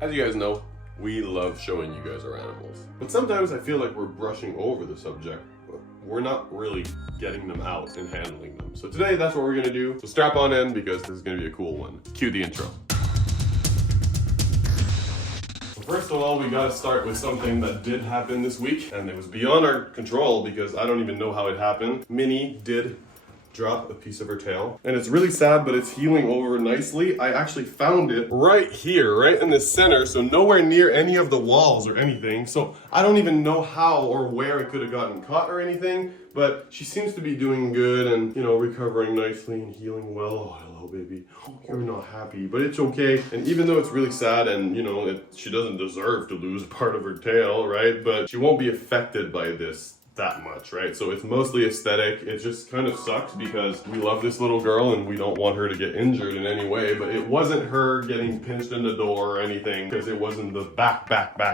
As you guys know, we love showing you guys our animals. But sometimes I feel like we're brushing over the subject, but we're not really getting them out and handling them. So today, that's what we're gonna do. So strap on in because this is gonna be a cool one. Cue the intro. So first of all, we gotta start with something that did happen this week, and it was beyond our control because I don't even know how it happened. Minnie did drop a piece of her tail, and it's really sad, but it's healing over nicely. I actually found it right here, right in the center, so nowhere near any of the walls or anything. So I don't even know how or where it could have gotten caught or anything, but she seems to be doing good and, you know, recovering nicely and healing well. Oh, hello, baby. Oh, you're not happy, but it's okay. And even though it's really sad and, you know, she doesn't deserve to lose part of her tail, right? But she won't be affected by this that much, right? So it's mostly aesthetic. It just kind of sucks because we love this little girl and we don't want her to get injured in any way, but it wasn't her getting pinched in the door or anything because it was in the back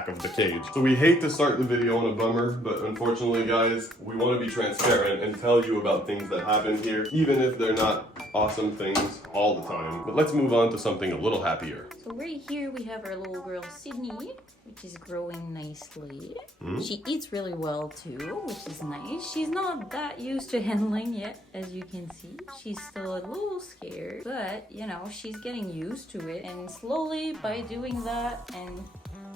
of the cage. So we hate to start the video on a bummer, but unfortunately, guys, we want to be transparent and tell you about things that happen here, even if they're not awesome things all the time. But let's move on to something a little happier. So right here we have our little girl Sydney, which is growing nicely. She eats really well too, which is nice. She's not that used to handling yet, as you can see. She's still a little scared, but you know, she's getting used to it. And slowly by doing that and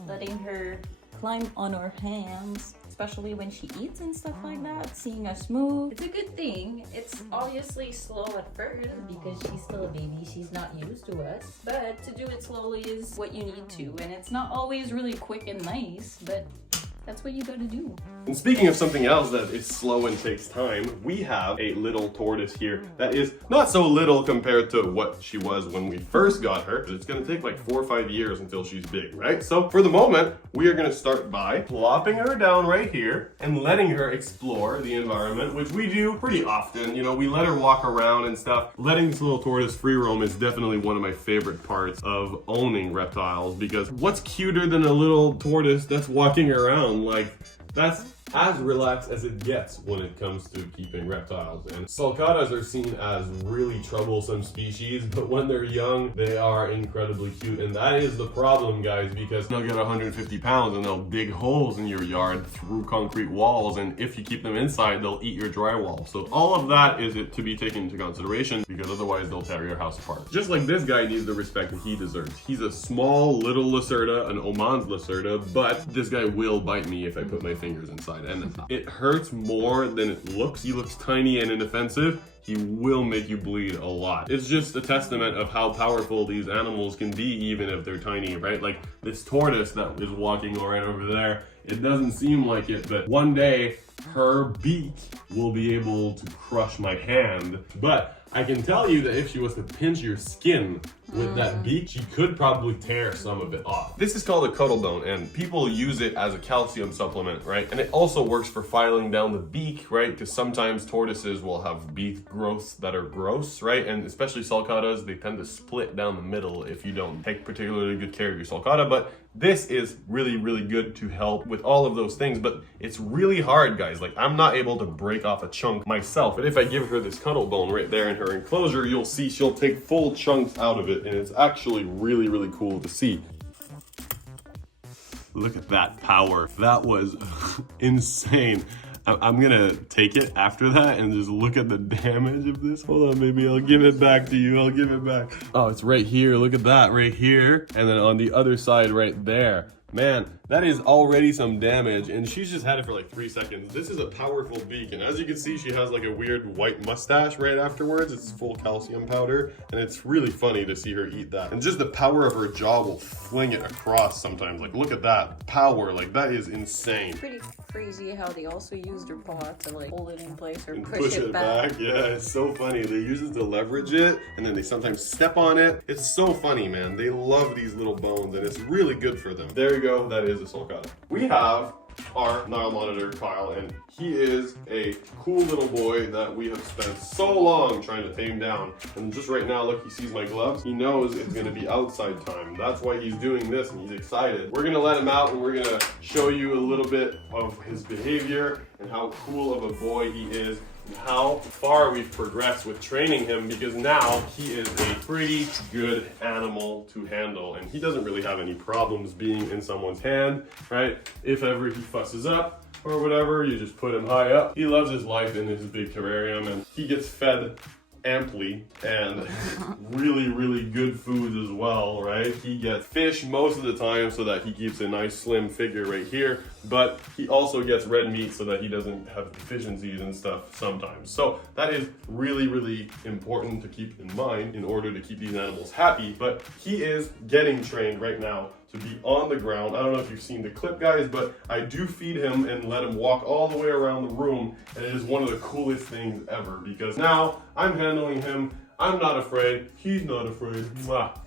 letting her climb on our hands, especially when she eats and stuff like that, seeing us move, it's a good thing. It's obviously slow at first because she's still a baby, she's not used to us, but to do it slowly is what you need to, and it's not always really quick and nice, but that's what you gotta do. And speaking of something else that is slow and takes time, we have a little tortoise here that is not so little compared to what she was when we first got her. It's gonna take like 4 or 5 years until she's big, right? So for the moment, we are gonna start by plopping her down right here and letting her explore the environment, which we do pretty often. You know, we let her walk around and stuff. Letting this little tortoise free roam is definitely one of my favorite parts of owning reptiles, because what's cuter than a little tortoise that's walking around? Like, that's as relaxed as it gets when it comes to keeping reptiles. And sulcatas are seen as really troublesome species, but when they're young, they are incredibly cute. And that is the problem, guys, because they'll get 150 pounds and they'll dig holes in your yard through concrete walls. And if you keep them inside, they'll eat your drywall. So all of that is to be taken into consideration, because otherwise they'll tear your house apart. Just like this guy needs the respect that he deserves. He's a small little Lacerda, an Oman's Lacerda, but this guy will bite me if I put my fingers inside. And it hurts more than it looks. He looks tiny and inoffensive. He will make you bleed a lot. It's just a testament of how powerful these animals can be, even if they're tiny, right? Like this tortoise that is walking right over there, it doesn't seem like it, but one day her beak will be able to crush my hand. But I can tell you that if she was to pinch your skin with that beak, she could probably tear some of it off. This is called a cuttle bone, and people use it as a calcium supplement, right? And it also works for filing down the beak, right? Because sometimes tortoises will have beak growths that are gross, right? And especially sulcatas, they tend to split down the middle if you don't take particularly good care of your sulcata. But this is really, really good to help with all of those things, but it's really hard, guys. Like, I'm not able to break off a chunk myself, but if I give her this cuttle bone right there in her enclosure, you'll see she'll take full chunks out of it, and it's actually really, really cool to see. Look at that power. That was insane. I'm gonna take it after that and just look at the damage of this. Hold on, baby, I'll give it back to you. I'll give it back. Oh, it's right here. Look at that right here. And then on the other side right there. Man, that is already some damage, and she's just had it for like 3 seconds. This is a powerful beak, and as you can see, she has like a weird white mustache right afterwards. It's full calcium powder, and it's really funny to see her eat that. And just the power of her jaw will fling it across sometimes. Like, look at that power. Like, that is insane. Pretty crazy how they also use their paw to like hold it in place or And push it back. Yeah, it's so funny. They use it to leverage it, and then they sometimes step on it. It's so funny, man. They love these little bones, and it's really good for them. There you go. That is a sulcata. We have our Nile monitor, Kyle, and he is a cool little boy that we have spent so long trying to tame down. And just right now, look, he sees my gloves. He knows it's gonna be outside time. That's why he's doing this, and he's excited. We're gonna let him out, and we're gonna show you a little bit of his behavior and how cool of a boy he is. how far we've progressed with training him, because now he is a pretty good animal to handle and he doesn't really have any problems being in someone's hand, right? If ever he fusses up or whatever, you just put him high up. He loves his life in his big terrarium and he gets fed amply and really good foods as well, right? He gets fish most of the time so that he keeps a nice slim figure right here, but he also gets red meat so that he doesn't have deficiencies and stuff sometimes. So that is really important to keep in mind in order to keep these animals happy. But he is getting trained right now to be on the ground. I don't know if you've seen the clip, guys, but I do feed him and let him walk all the way around the room, and it is one of the coolest things ever because now I'm handling him. I'm not afraid, he's not afraid,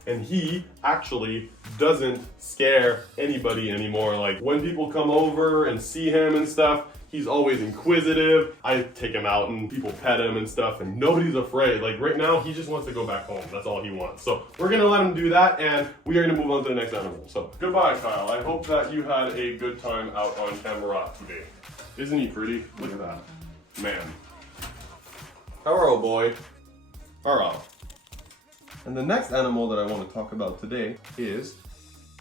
and he actually doesn't scare anybody anymore. Like when people come over and see him and stuff, he's always inquisitive. I take him out and people pet him and stuff and nobody's afraid. Like right now, he just wants to go back home. That's all he wants. So we're gonna let him do that and we are gonna move on to the next animal. So goodbye, Kyle. I hope that you had a good time out on camera today. Isn't he pretty? Look at that. Man. Hello, boy. Hello. And the next animal that I want to talk about today is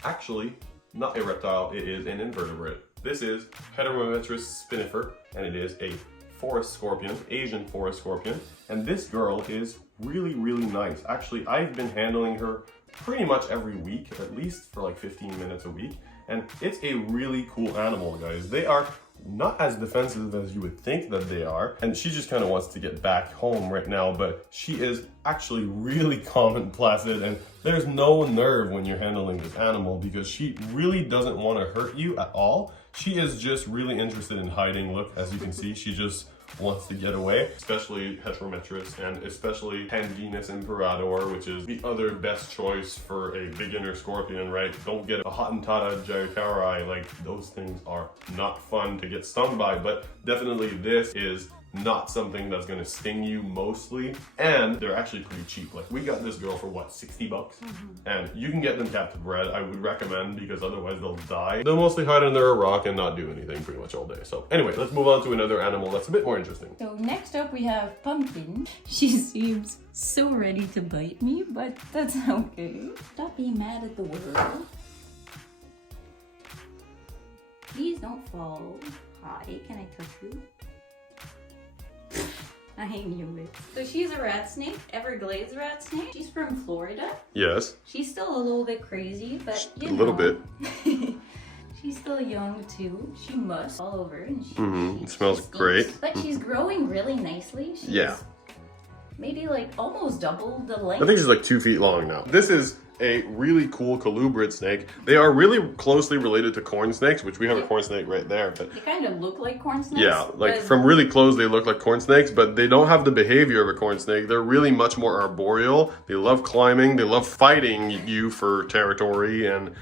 actually not a reptile, it is an invertebrate. This is Heterometrus spinifer, and it is a forest scorpion, Asian forest scorpion. And this girl is really nice. Actually, I've been handling her pretty much every week, at least for like 15 minutes a week. And it's a really cool animal, guys. They are not as defensive as you would think that they are, and she just kind of wants to get back home right now, but she is actually really calm and placid, and there's no nerve when you're handling this animal because she really doesn't want to hurt you at all. She is just really interested in hiding. Look, as you can see, she just wants to get away, especially Heterometrus and especially Pangenus imperator, which is the other best choice for a beginner scorpion, right? Don't get a Hottentotta Gyrocharii. Like those things are not fun to get stung by, but definitely this is not something that's gonna sting you mostly, and they're actually pretty cheap. Like we got this girl for what, 60 bucks? And you can get them captive bred. I would recommend because otherwise they'll die. They'll mostly hide under a rock and not do anything pretty much all day. So anyway, let's move on to another animal that's a bit more interesting. So next up we have Pumpkin. She seems so ready to bite me, but that's okay. Stop being mad at the world. Please don't fall. Hi, can I touch you? I knew it. So she's a rat snake, Everglades rat snake. She's from Florida. Yes. She's still a little bit crazy, but you know. A little bit. She's still young too. She must all over, and it smells great. But she's growing really nicely. She's maybe like almost double the length. I think she's like 2 feet long now. This is a really cool colubrid snake. They are really closely related to corn snakes, which we have a corn snake right there. But they kind of look like corn snakes. Yeah, like from really close they look like corn snakes, but they don't have the behavior of a corn snake. They're really much more arboreal. They love climbing. They love fighting you for territory and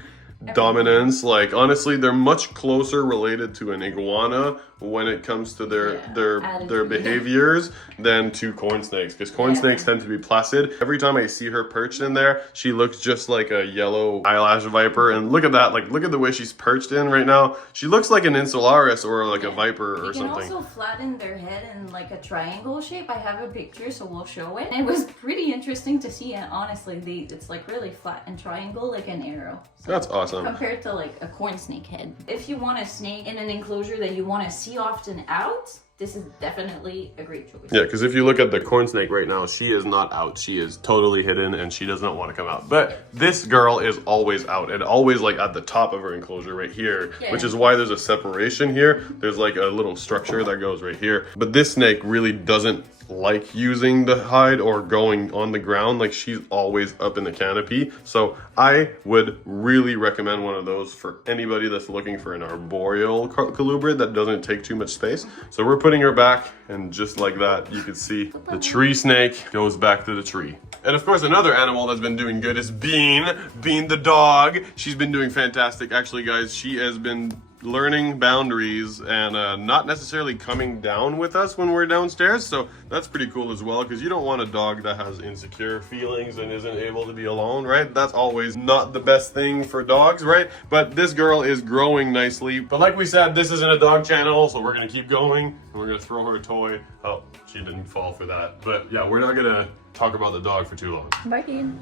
dominance. Like honestly, they're much closer related to an iguana when it comes to their behaviors than to corn snakes, because corn snakes tend to be placid. Every time I see her perched in there, she looks just like a yellow eyelash viper. And look at that, like look at the way she's perched in right now. She looks like an insularis or like a viper or something. They can also flatten their head in like a triangle shape. I have a picture, so we'll show it. It was pretty interesting to see, and honestly, it's like really flat and triangle like an arrow. So that's awesome. Compared to like a corn snake head. If you want a snake in an enclosure that you want to see often out, this is definitely a great choice. Yeah, because if you look at the corn snake right now, she is not out. She is totally hidden and she does not want to come out. But this girl is always out and always like at the top of her enclosure right here, which is why there's a separation here. There's like a little structure that goes right here. But this snake really doesn't like using the hide or going on the ground. Like she's always up in the canopy. So I would really recommend one of those for anybody that's looking for an arboreal colubrid that doesn't take too much space. So we're putting her back, and just like that, you can see the tree snake goes back to the tree. And of course, another animal that's been doing good is Bean the dog. She's been doing fantastic. Actually, guys, she has been learning boundaries and not necessarily coming down with us when we're downstairs. So that's pretty cool as well, because you don't want a dog that has insecure feelings and isn't able to be alone, right? That's always not the best thing for dogs, right? But this girl is growing nicely. But like we said, this isn't a dog channel, so we're gonna keep going and we're gonna throw her a toy. Oh, she didn't fall for that. But yeah, we're not gonna talk about the dog for too long. Barking.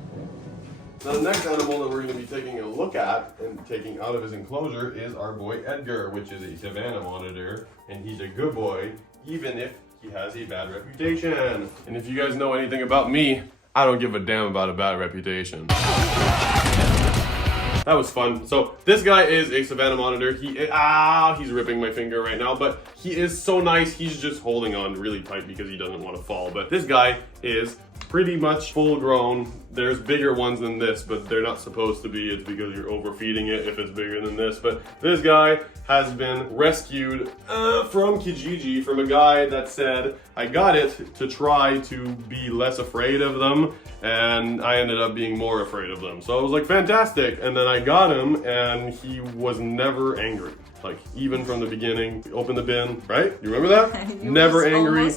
Now the next animal that we're going to be taking a look at and taking out of his enclosure is our boy Edgar, which is a Savannah monitor, and he's a good boy, even if he has a bad reputation. And if you guys know anything about me, I don't give a damn about a bad reputation. That was fun. So this guy is a Savannah monitor. He's ripping my finger right now, but he is so nice. He's just holding on really tight because he doesn't want to fall. But this guy is pretty much full grown. There's bigger ones than this, but they're not supposed to be. It's because you're overfeeding it if it's bigger than this. But this guy has been rescued from Kijiji, from a guy that said, I got it to try to be less afraid of them, and I ended up being more afraid of them. So I was like, fantastic. And then I got him, and he was never angry. Like, even from the beginning, open the bin, right? You remember that? Never angry.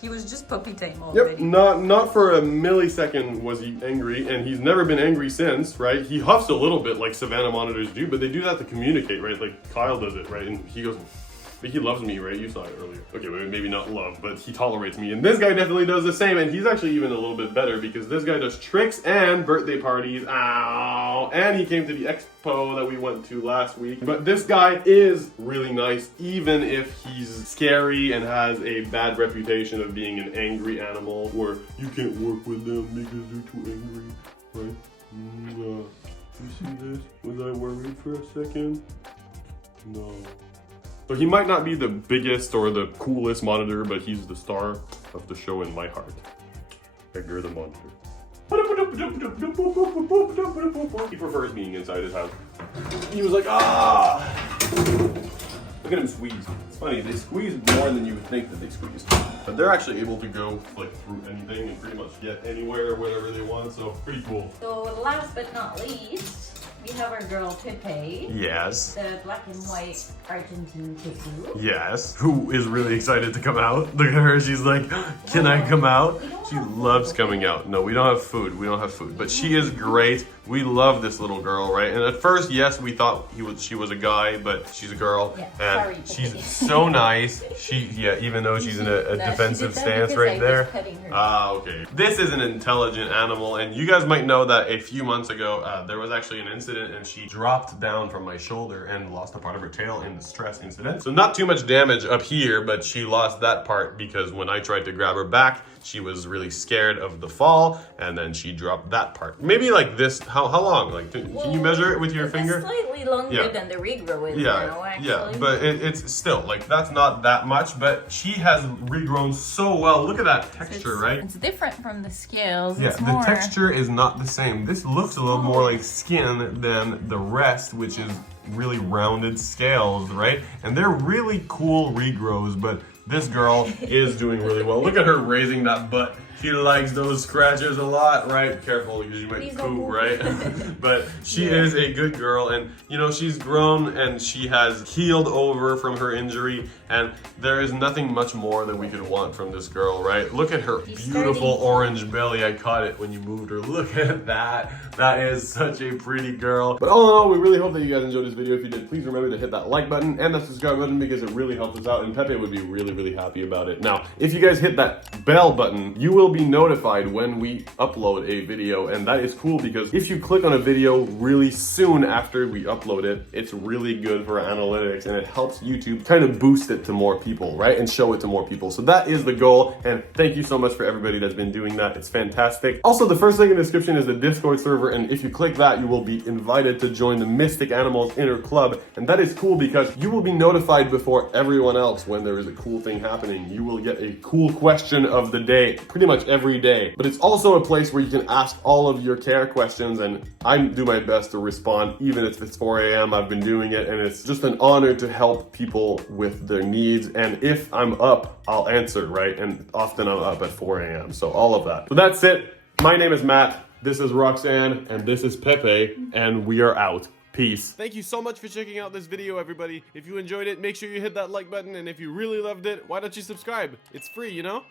He was just puppy time already. Yep, not for a millisecond was he angry, and he's never been angry since, right? He huffs a little bit like Savannah monitors do, but they do that to communicate, right? Like Kyle does it, right? And he goes, but he loves me, right? You saw it earlier. Okay, maybe not love, but he tolerates me. And this guy definitely does the same, and he's actually even a little bit better because this guy does tricks and birthday parties. Ow! And he came to the expo that we went to last week. But this guy is really nice, even if he's scary and has a bad reputation of being an angry animal where you can't work with them because they're too angry, right? You see this? Was I worried for a second? No. So he might not be the biggest or the coolest monitor, but he's the star of the show in my heart. Edgar the monitor. He prefers being inside his house. He was like, Look at him squeeze. It's funny, they squeeze more than you would think that they squeeze. But they're actually able to go like through anything and pretty much get anywhere, whatever they want, so pretty cool. So last but not least, we have our girl Pepe. Yes. The black and white Argentine Kizoo. Yes. Who is really excited to come out. Look at her, she's like, can I come out? She loves coming out. No, we don't have food. We don't have food. But she is great. We love this little girl, right? And at first, yes, we thought she was a guy, but she's a girl. Yeah, and she's so nice. Even though she's in a defensive stance right there. Okay. This is an intelligent animal, and you guys might know that a few months ago, there was actually an incident, and she dropped down from my shoulder and lost a part of her tail in the stress incident. So not too much damage up here, but she lost that part because when I tried to grab her back, she was really scared of the fall, and then she dropped that part. Maybe like this. How long? Like, can you measure it with your finger? Slightly longer than the regrow is now, actually. Yeah, but it's still, like, that's not that much, but she has regrown so well. Look at that texture, right? It's different from the scales. Yeah, the texture is not the same. This looks a little more like skin than the rest, which is really rounded scales, right? And they're really cool regrows, but this girl is doing really well. Look at her raising that butt. She likes those scratches a lot, right? Careful because you might poo, right? But she is a good girl, and you know, she's grown and she has healed over from her injury, and there is nothing much more that we could want from this girl, right? Look at her beautiful orange belly. I caught it when you moved her. Look at that. That is such a pretty girl. But all in all, we really hope that you guys enjoyed this video. If you did, please remember to hit that like button and that subscribe button because it really helps us out, and Pepe would be really, really happy about it. Now, if you guys hit that bell button, you will be notified when we upload a video, and that is cool because if you click on a video really soon after we upload it, it's really good for analytics and it helps YouTube kind of boost it to more people, right? And show it to more people. So that is the goal, and thank you so much for everybody that's been doing that. It's fantastic. Also, the first link in the description is the Discord server, and if you click that, you will be invited to join the Mystic Animals Inner Club, and that is cool because you will be notified before everyone else when there is a cool thing happening. You will get a cool question of the day pretty much every day, but it's also a place where you can ask all of your care questions, and I do my best to respond even if it's 4 a.m. I've been doing it, and it's just an honor to help people with their needs, and if I'm up, I'll answer, right? And often I'm up at 4 a.m. So all of that. So that's it. My name is Matt, this is Roxanne, and this is Pepe, and we are out. Peace. Thank you so much for checking out this video, everybody. If you enjoyed it, make sure you hit that like button, and if you really loved it, why don't you subscribe? It's free, you know?